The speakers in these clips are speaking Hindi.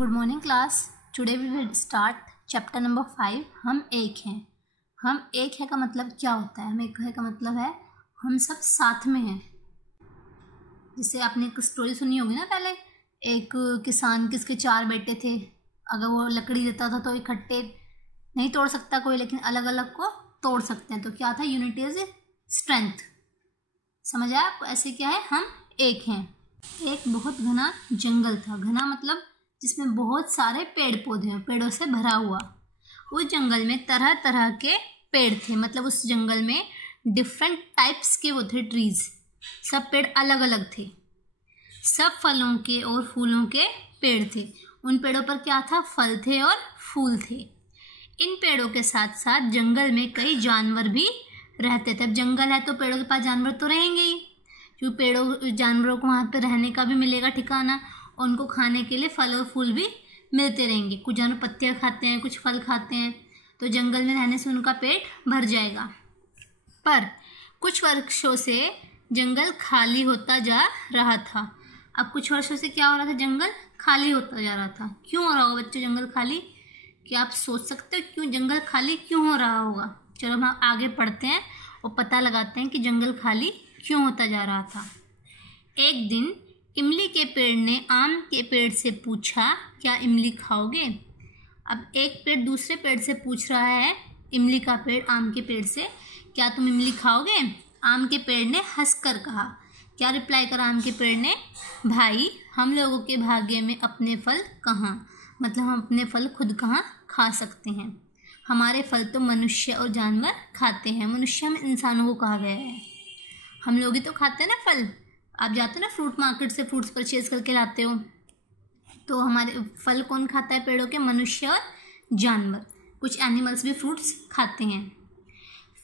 Good morning class. Today we will start chapter number 5। हम एक हैं। हम एक है का मतलब क्या होता है? हम एक है का मतलब है हम सब साथ में हैं। जैसे आपने एक स्टोरी सुनी होगी ना, पहले एक किसान किसके 4 बेटे थे। अगर वो लकड़ी देता था तो इकट्ठे नहीं तोड़ सकता कोई, लेकिन अलग अलग को तोड़ सकते हैं। तो क्या था? Unity is strength. समझ आया आपको? ऐसे क्या है, हम एक हैं। एक बहुत घना जंगल था। घना मतलब जिसमें बहुत सारे पेड़ पौधे हैं, पेड़ों से भरा हुआ। उस जंगल में तरह तरह के पेड़ थे। मतलब उस जंगल में डिफरेंट टाइप्स के वो थे ट्रीज। सब पेड़ अलग अलग थे। सब फलों के और फूलों के पेड़ थे। उन पेड़ों पर क्या था? फल थे और फूल थे। इन पेड़ों के साथ साथ जंगल में कई जानवर भी रहते थे। अब जंगल है तो पेड़ों के पास जानवर तो रहेंगे ही, क्योंकि पेड़ों जानवरों को वहाँ पे रहने का भी मिलेगा ठिकाना, और उनको खाने के लिए फल और फूल भी मिलते रहेंगे। कुछ जानवर पत्तियाँ खाते हैं, कुछ फल खाते हैं, तो जंगल में रहने से उनका पेट भर जाएगा। पर कुछ वर्षों से जंगल खाली होता जा रहा था। अब कुछ वर्षों से क्या हो रहा था? जंगल खाली होता जा रहा था। क्यों हो रहा होगा बच्चों जंगल खाली? क्या आप सोच सकते हो क्यों जंगल खाली क्यों हो रहा होगा? चलो हम आगे पढ़ते हैं और पता लगाते हैं कि जंगल खाली क्यों होता जा रहा था। एक दिन इमली के पेड़ ने आम के पेड़ से पूछा, क्या इमली खाओगे? अब एक पेड़ दूसरे पेड़ से पूछ रहा है, इमली का पेड़ आम के पेड़ से, क्या तुम इमली खाओगे? आम के पेड़ ने हंसकर कहा। क्या रिप्लाई करा आम के पेड़ ने? भाई, हम लोगों के भाग्य में अपने फल कहाँ? मतलब हम अपने फल खुद कहाँ खा सकते हैं? हमारे फल तो मनुष्य और जानवर खाते हैं। मनुष्य हम इंसानों को कहा गया है। हम लोग ही तो खाते हैं ना फल। आप जाते हो ना फ्रूट मार्केट से, फ्रूट्स परचेज करके लाते हो, तो हमारे फल कौन खाता है? पेड़ों के मनुष्य और जानवर। कुछ एनिमल्स भी फ्रूट्स खाते हैं।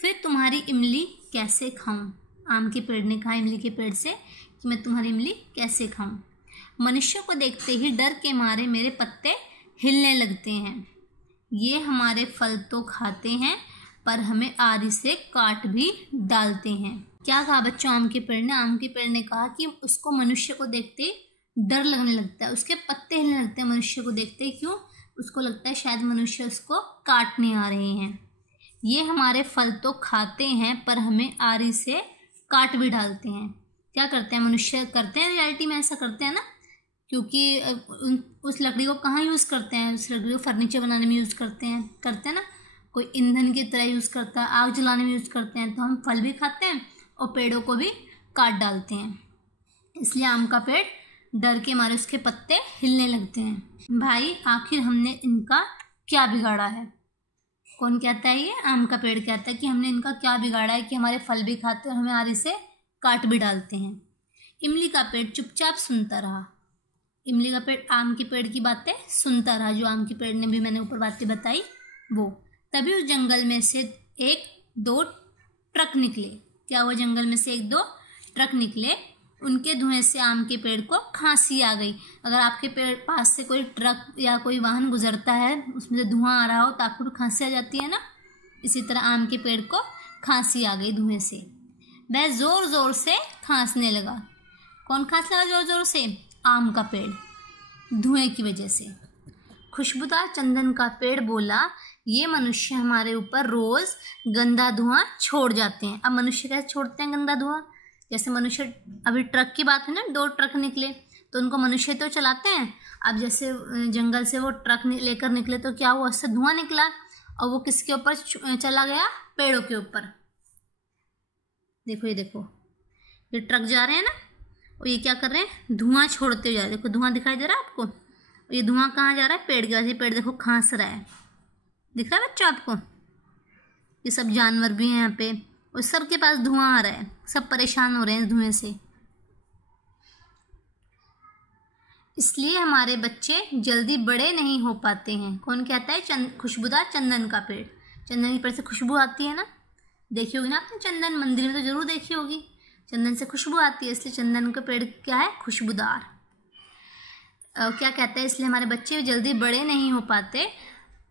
फिर तुम्हारी इमली कैसे खाऊं? आम के पेड़ ने कहा इमली के पेड़ से कि मैं तुम्हारी इमली कैसे खाऊं? मनुष्यों को देखते ही डर के मारे मेरे पत्ते हिलने लगते हैं। ये हमारे फल तो खाते हैं, पर हमें आरी से काट भी डालते हैं। क्या कहा बच्चों आम के पेड़ ने? आम के पेड़ ने कहा कि उसको मनुष्य को देखते डर लगने लगता है, उसके पत्ते हिलने लगते हैं मनुष्य को देखते। क्यों? उसको लगता है शायद मनुष्य उसको काटने आ रहे हैं। ये हमारे फल तो खाते हैं, पर हमें आरी से काट भी डालते हैं। क्या करते हैं मनुष्य? करते हैं, रियलिटी में ऐसा करते हैं ना, क्योंकि उस लकड़ी को कहाँ यूज़ करते हैं? उस लकड़ी को फर्नीचर बनाने में यूज़ करते हैं ना। कोई ईंधन की तरह यूज़ करता है, आग जलाने में यूज़ करते हैं। तो हम फल भी खाते हैं और पेड़ों को भी काट डालते हैं। इसलिए आम का पेड़ डर के मारे उसके पत्ते हिलने लगते हैं। भाई, आखिर हमने इनका क्या बिगाड़ा है? कौन कहता है? ये आम का पेड़ कहता है कि हमने इनका क्या बिगाड़ा है कि हमारे फल भी खाते हैं और हमें आरी से काट भी डालते हैं। इमली का पेड़ चुपचाप सुनता रहा। इमली का पेड़ आम के पेड़ की बातें सुनता रहा, जो आम के पेड़ ने भी मैंने ऊपर बातें बताई वो। तभी उस जंगल में से 1-2 ट्रक निकले। क्या हुआ? जंगल में से 1-2 ट्रक निकले। उनके धुएं से आम के पेड़ को खांसी आ गई। अगर आपके पेड़ पास से कोई ट्रक या कोई वाहन गुजरता है, उसमें से धुआं आ रहा हो, तो आपको खांसी आ जाती है ना। इसी तरह आम के पेड़ को खांसी आ गई धुएं से। वह जोर जोर से खांसने लगा। कौन खांसने लगा जोर जोर से? आम का पेड़, धुएं की वजह से। खुशबूदार चंदन का पेड़ बोला, ये मनुष्य हमारे ऊपर रोज गंदा धुआं छोड़ जाते हैं। अब मनुष्य कैसे छोड़ते हैं गंदा धुआं? जैसे मनुष्य, अभी ट्रक की बात है ना, 2 ट्रक निकले तो उनको मनुष्य तो चलाते हैं। अब जैसे जंगल से वो ट्रक लेकर निकले तो क्या हुआ? उससे धुआं निकला और वो किसके ऊपर चला गया? पेड़ों के ऊपर। देखो ये ट्रक जा रहे हैं ना, और ये क्या कर रहे हैं? धुआं छोड़ते हुए जा रहे हैं। देखो धुआं दिखाई दे रहा है आपको? ये धुआं कहाँ जा रहा है? पेड़ के वजह से। पेड़ देखो खांस रहा है, दिख रहा है बच्चों आपको? ये सब जानवर भी हैं यहाँ पे, और सबके पास धुआं आ रहा है। सब परेशान हो रहे हैं इस धुएं से। इसलिए हमारे बच्चे जल्दी बड़े नहीं हो पाते हैं। कौन कहता है? खुशबूदार चंदन का पेड़। चंदन के पेड़ से खुशबू आती है ना, देखी होगी ना आपने? चंदन मंदिर में तो जरूर देखी होगी। चंदन से खुशबू आती है, इसलिए चंदन का पेड़ क्या है? खुशबूदार। क्या कहता है? इसलिए हमारे बच्चे जल्दी बड़े नहीं हो पाते,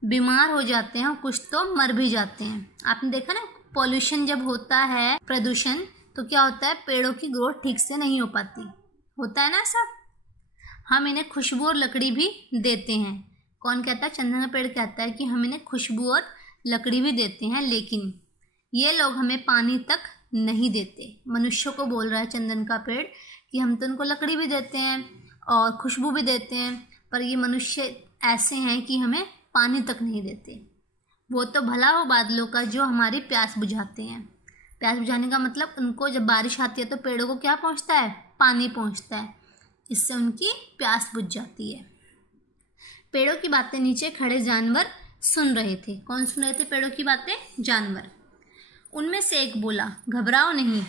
बीमार हो जाते हैं और कुछ तो मर भी जाते हैं। आपने देखा ना, पॉल्यूशन जब होता है, प्रदूषण, तो क्या होता है? पेड़ों की ग्रोथ ठीक से नहीं हो पाती। होता है ना ऐसा? हम इन्हें खुशबू और लकड़ी भी देते हैं। कौन कहता है? चंदन का पेड़ कहता है कि हम इन्हें खुशबू और लकड़ी भी देते हैं, लेकिन ये लोग हमें पानी तक नहीं देते। मनुष्यों को बोल रहा है चंदन का पेड़ कि हम तो उनको लकड़ी भी देते हैं और खुशबू भी देते हैं, पर ये मनुष्य ऐसे हैं कि हमें पानी तक नहीं देते। वो तो भला हो बादलों का जो हमारी प्यास बुझाते हैं। प्यास बुझाने का मतलब उनको जब बारिश आती है तो पेड़ों को क्या पहुंचता है? पानी पहुंचता है, इससे उनकी प्यास बुझ जाती है। पेड़ों की बातें नीचे खड़े जानवर सुन रहे थे। कौन सुन रहे थे पेड़ों की बातें? जानवर। उनमें से एक बोला, घबराओ नहीं,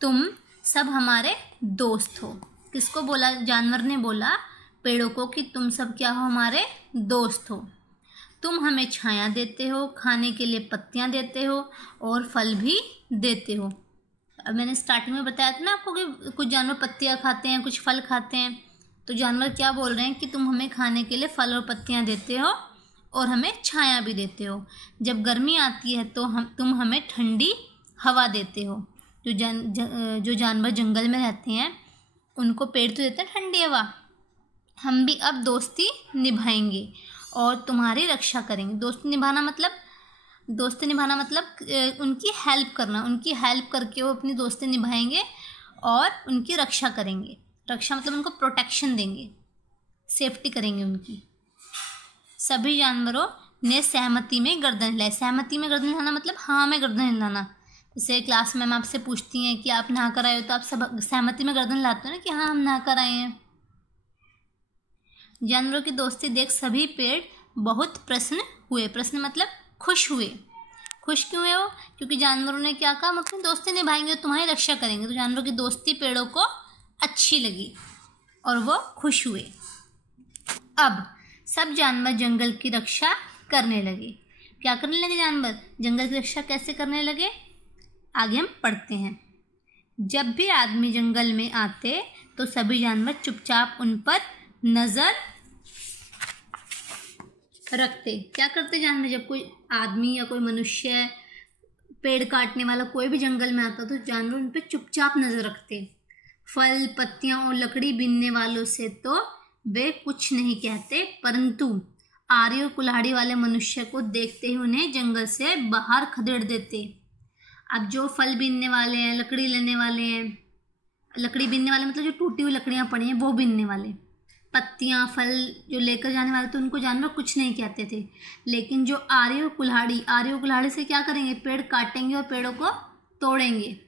तुम सब हमारे दोस्त हो। किसको बोला? जानवर ने बोला पेड़ों को कि तुम सब क्या हो? हमारे दोस्त हो। तुम हमें छाया देते हो, खाने के लिए पत्तियां देते हो और फल भी देते हो। अब मैंने स्टार्टिंग में बताया था ना आपको कि कुछ जानवर पत्तियां खाते हैं, कुछ फल खाते हैं। तो जानवर क्या बोल रहे हैं कि तुम हमें खाने के लिए फल और पत्तियां देते हो और हमें छाया भी देते हो। जब गर्मी आती है तो तुम हमें ठंडी हवा देते हो। जो जानवर जंगल में रहते हैं उनको पेड़ तो देते हैं ठंडी हवा। हम भी अब दोस्ती निभाएंगे और तुम्हारी रक्षा करेंगे। दोस्ती निभाना मतलब उनकी हेल्प करना। उनकी हेल्प करके वो अपनी दोस्ती निभाएंगे और उनकी रक्षा करेंगे। रक्षा मतलब उनको प्रोटेक्शन देंगे, सेफ्टी करेंगे उनकी। सभी जानवरों ने सहमति में गर्दन हिलाई। सहमति में गर्दन हिलाना मतलब हाँ में गर्दन हिलाना। जैसे क्लास में मैम आपसे पूछती हैं कि आप नहा कर आए हो तो आप सब सहमति में गर्दन हिलाते हो ना कि हाँ हम नहा कर आए हैं। जानवरों की दोस्ती देख सभी पेड़ बहुत प्रसन्न हुए। प्रसन्न मतलब खुश हुए। खुश क्यों हुए वो? क्योंकि जानवरों ने क्या कहा? हम अपनी दोस्ती निभाएंगे, तुम्हारी रक्षा करेंगे। तो जानवरों की दोस्ती पेड़ों को अच्छी लगी और वो खुश हुए। अब सब जानवर जंगल की रक्षा करने लगे। क्या करने लगे जानवर? जंगल की रक्षा कैसे करने लगे? आगे हम पढ़ते हैं। जब भी आदमी जंगल में आते तो सभी जानवर चुपचाप उन पर नजर रखते। क्या करते जानवर? जब कोई आदमी या कोई मनुष्य, पेड़ काटने वाला कोई भी जंगल में आता तो जानवर उन पर चुपचाप नजर रखते। फल, पत्तियां और लकड़ी बीनने वालों से तो वे कुछ नहीं कहते, परंतु आरी और कुल्हाड़ी वाले मनुष्य को देखते ही उन्हें जंगल से बाहर खदेड़ देते। अब जो फल बीनने वाले हैं, लकड़ी लेने वाले हैं, लकड़ी बीनने वाले मतलब जो टूटी हुई लकड़ियां पड़ी हैं वो बीनने वाले, पत्तियां, फल जो लेकर जाने वाले, तो उनको जानवर कुछ नहीं कहते थे। लेकिन जो आरी और कुल्हाड़ी से क्या करेंगे? पेड़ काटेंगे और पेड़ों को तोड़ेंगे।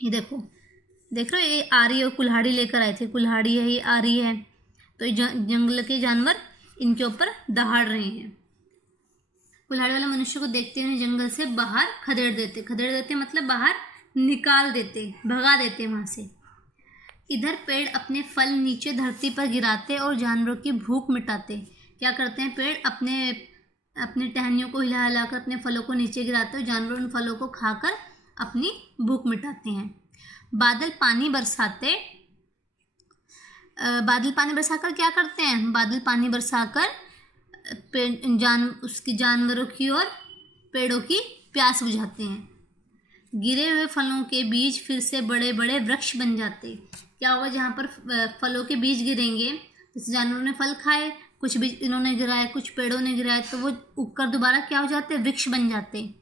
ये देखो ये आरी और कुल्हाड़ी लेकर आए थे। कुल्हाड़ी है, ये आरी है। तो जंगल के जानवर इनके ऊपर दहाड़ रहे हैं। कुल्हाड़ी वाले मनुष्य को देखते हुए जंगल से बाहर खदेड़ देते मतलब बाहर निकाल देते, भगा देते वहां से। इधर पेड़ अपने फल नीचे धरती पर गिराते और जानवरों की भूख मिटाते। क्या करते हैं पेड़? अपने टहनियों को हिला हिला कर अपने फलों को नीचे गिराते और जानवर उन फलों को खाकर अपनी भूख मिटाते हैं। बादल पानी बरसाकर क्या करते हैं? बादल पानी बरसाकर जानवरों की और पेड़ों की प्यास बुझाते हैं। गिरे हुए फलों के बीज फिर से बड़े बड़े वृक्ष बन जाते। क्या होगा? जहाँ पर फलों के बीज गिरेंगे, जैसे जानवरों ने फल खाए, कुछ बीज इन्होंने गिराए, कुछ पेड़ों ने गिराए, तो वो उगकर दोबारा क्या हो जाते? वृक्ष बन जाते।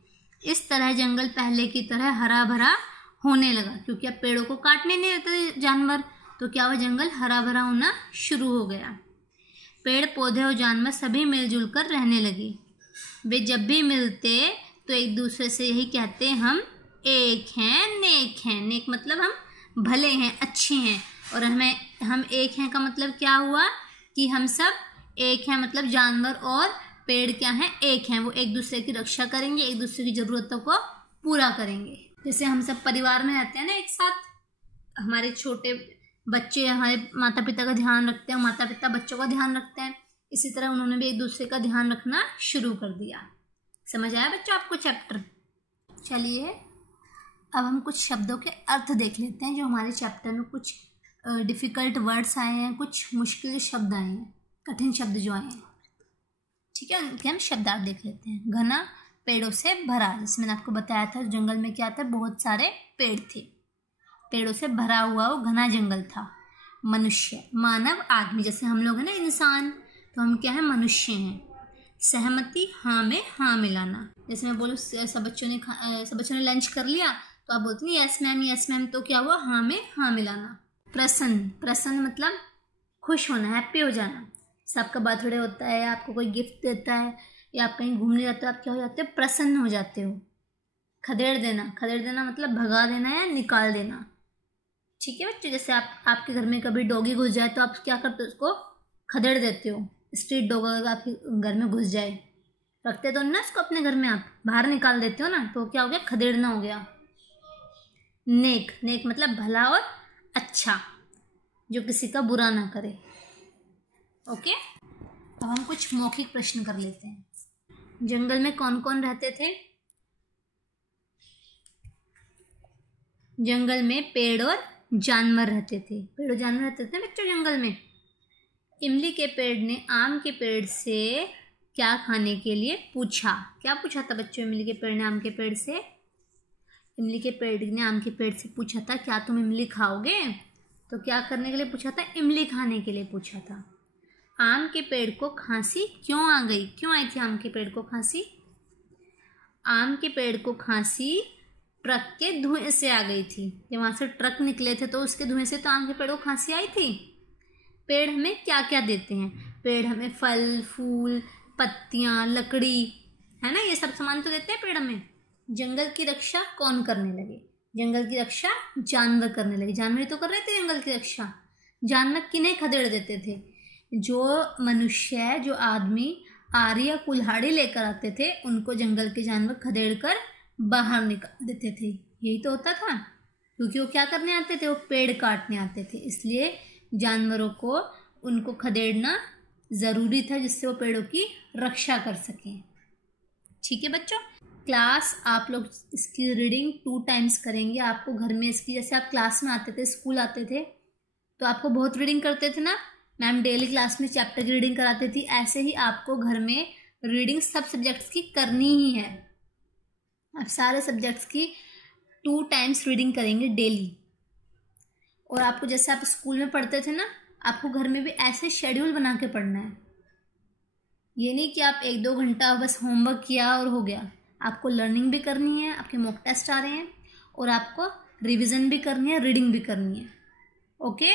इस तरह जंगल पहले की तरह हरा भरा होने लगा, क्योंकि अब पेड़ों को काटने नहीं देते जानवर, तो क्या हुआ? जंगल हरा भरा होना शुरू हो गया। पेड़ पौधे और जानवर सभी मिलजुल कर रहने लगे। वे जब भी मिलते तो एक दूसरे से यही कहते, हम एक हैं, नेक हैं। नेक मतलब हम भले हैं, अच्छे हैं। और हम एक हैं का मतलब क्या हुआ? कि हम सब एक हैं, मतलब जानवर और पेड़ क्या हैं? एक हैं। वो एक दूसरे की रक्षा करेंगे, एक दूसरे की ज़रूरतों को पूरा करेंगे। जैसे हम सब परिवार में रहते हैं ना एक साथ, हमारे छोटे बच्चे हमारे माता पिता का ध्यान रखते हैं, माता पिता बच्चों का ध्यान रखते हैं, इसी तरह उन्होंने भी एक दूसरे का ध्यान रखना शुरू कर दिया। समझ आया बच्चों आपको चैप्टर? चलिए अब हम कुछ शब्दों के अर्थ देख लेते हैं। जो हमारे चैप्टर में कुछ डिफ़िकल्ट वर्ड्स आए हैं, कुछ मुश्किल शब्द आए हैं, कठिन शब्द जो आए हैं, ठीक है, उनके हम शब्दार्थ देख लेते हैं। घना, पेड़ों से भरा। जैसे मैंने आपको बताया था जंगल में क्या था? बहुत सारे पेड़ थे, पेड़ों से भरा हुआ वो घना जंगल था। मनुष्य, मानव, आदमी, जैसे हम लोग हैं ना इंसान, तो हम क्या है, मनुष्य हैं। सहमति, हाँ में हाँ मिलाना, जैसे मैं बोलूँ सब बच्चों ने लंच कर लिया तो आप बोलते हैं यस मैम, तो क्या हुआ, हाँ में हाँ मिलाना। प्रसन्न, प्रसन्न मतलब खुश होना, हैप्पी हो जाना। सबका बर्थडे होता है, आपको कोई गिफ्ट देता है या आप कहीं घूमने जाते हो, आप क्या हो जाते हो, प्रसन्न हो जाते हो। खदेड़ देना, खदेड़ देना मतलब भगा देना या निकाल देना। ठीक है बच्चों, जैसे आपके घर में कभी डॉगी घुस जाए तो आप क्या करते हो, उसको खदेड़ देते हो। स्ट्रीट डॉग अगर आपके घर में घुस जाए, रखते तो ना उसको अपने घर में, आप बाहर निकाल देते हो ना, तो क्या हो गया, खदेड़ना हो गया। नेक, नेक मतलब भला और अच्छा, जो किसी का बुरा ना करे। ओके, अब हम कुछ मौखिक प्रश्न कर लेते हैं। जंगल में कौन कौन रहते थे? जंगल में पेड़ और जानवर रहते थे। पेड़ और जानवर रहते थे बच्चों जंगल में। इमली के पेड़ ने आम के पेड़ से क्या खाने के लिए पूछा? क्या पूछा था बच्चों इमली के पेड़ ने आम के पेड़ से? इमली के पेड़ ने आम के पेड़ से पूछा था क्या तुम इमली खाओगे? तो क्या करने के लिए पूछा था? इमली खाने के लिए पूछा था। आम के पेड़ को खांसी क्यों आ गई? क्यों आई थी आम के पेड़ को खांसी? आम के पेड़ को खांसी ट्रक के धुएं से आ गई थी। जब वहां से ट्रक निकले थे तो उसके धुएं से तो आम के पेड़ को खांसी आई थी। पेड़ हमें क्या क्या देते हैं? पेड़ हमें फल, फूल, पत्तियां, लकड़ी, है ना, ये सब सामान तो देते हैं पेड़ हमें। जंगल की रक्षा कौन करने लगे? जंगल की रक्षा जानवर करने लगे। जानवर ही तो कर रहे थे जंगल की रक्षा। जानवर किन्हें खदेड़ देते थे? जो मनुष्य है, जो आदमी आरी या कुल्हाड़ी लेकर आते थे, उनको जंगल के जानवर खदेड़ कर बाहर निकाल देते थे। यही तो होता था, क्योंकि वो क्या करने आते थे? वो पेड़ काटने आते थे, इसलिए जानवरों को उनको खदेड़ना ज़रूरी था, जिससे वो पेड़ों की रक्षा कर सकें। ठीक है बच्चों, क्लास आप लोग इसकी रीडिंग 2 टाइम्स करेंगे। आपको घर में इसकी, जैसे आप क्लास में आते थे, स्कूल आते थे, तो आपको बहुत रीडिंग करते थे ना, मैम डेली क्लास में चैप्टर की रीडिंग कराती थी। ऐसे ही आपको घर में रीडिंग सब सब्जेक्ट्स की करनी ही है। आप सारे सब्जेक्ट्स की 2 टाइम्स रीडिंग करेंगे डेली। और आपको जैसे आप स्कूल में पढ़ते थे ना, आपको घर में भी ऐसे शेड्यूल बना के पढ़ना है। ये नहीं कि आप 1-2 घंटा बस होमवर्क किया और हो गया। आपको लर्निंग भी करनी है, आपके मॉक टेस्ट आ रहे हैं, और आपको रिवीजन भी करनी है, रीडिंग भी करनी है। ओके।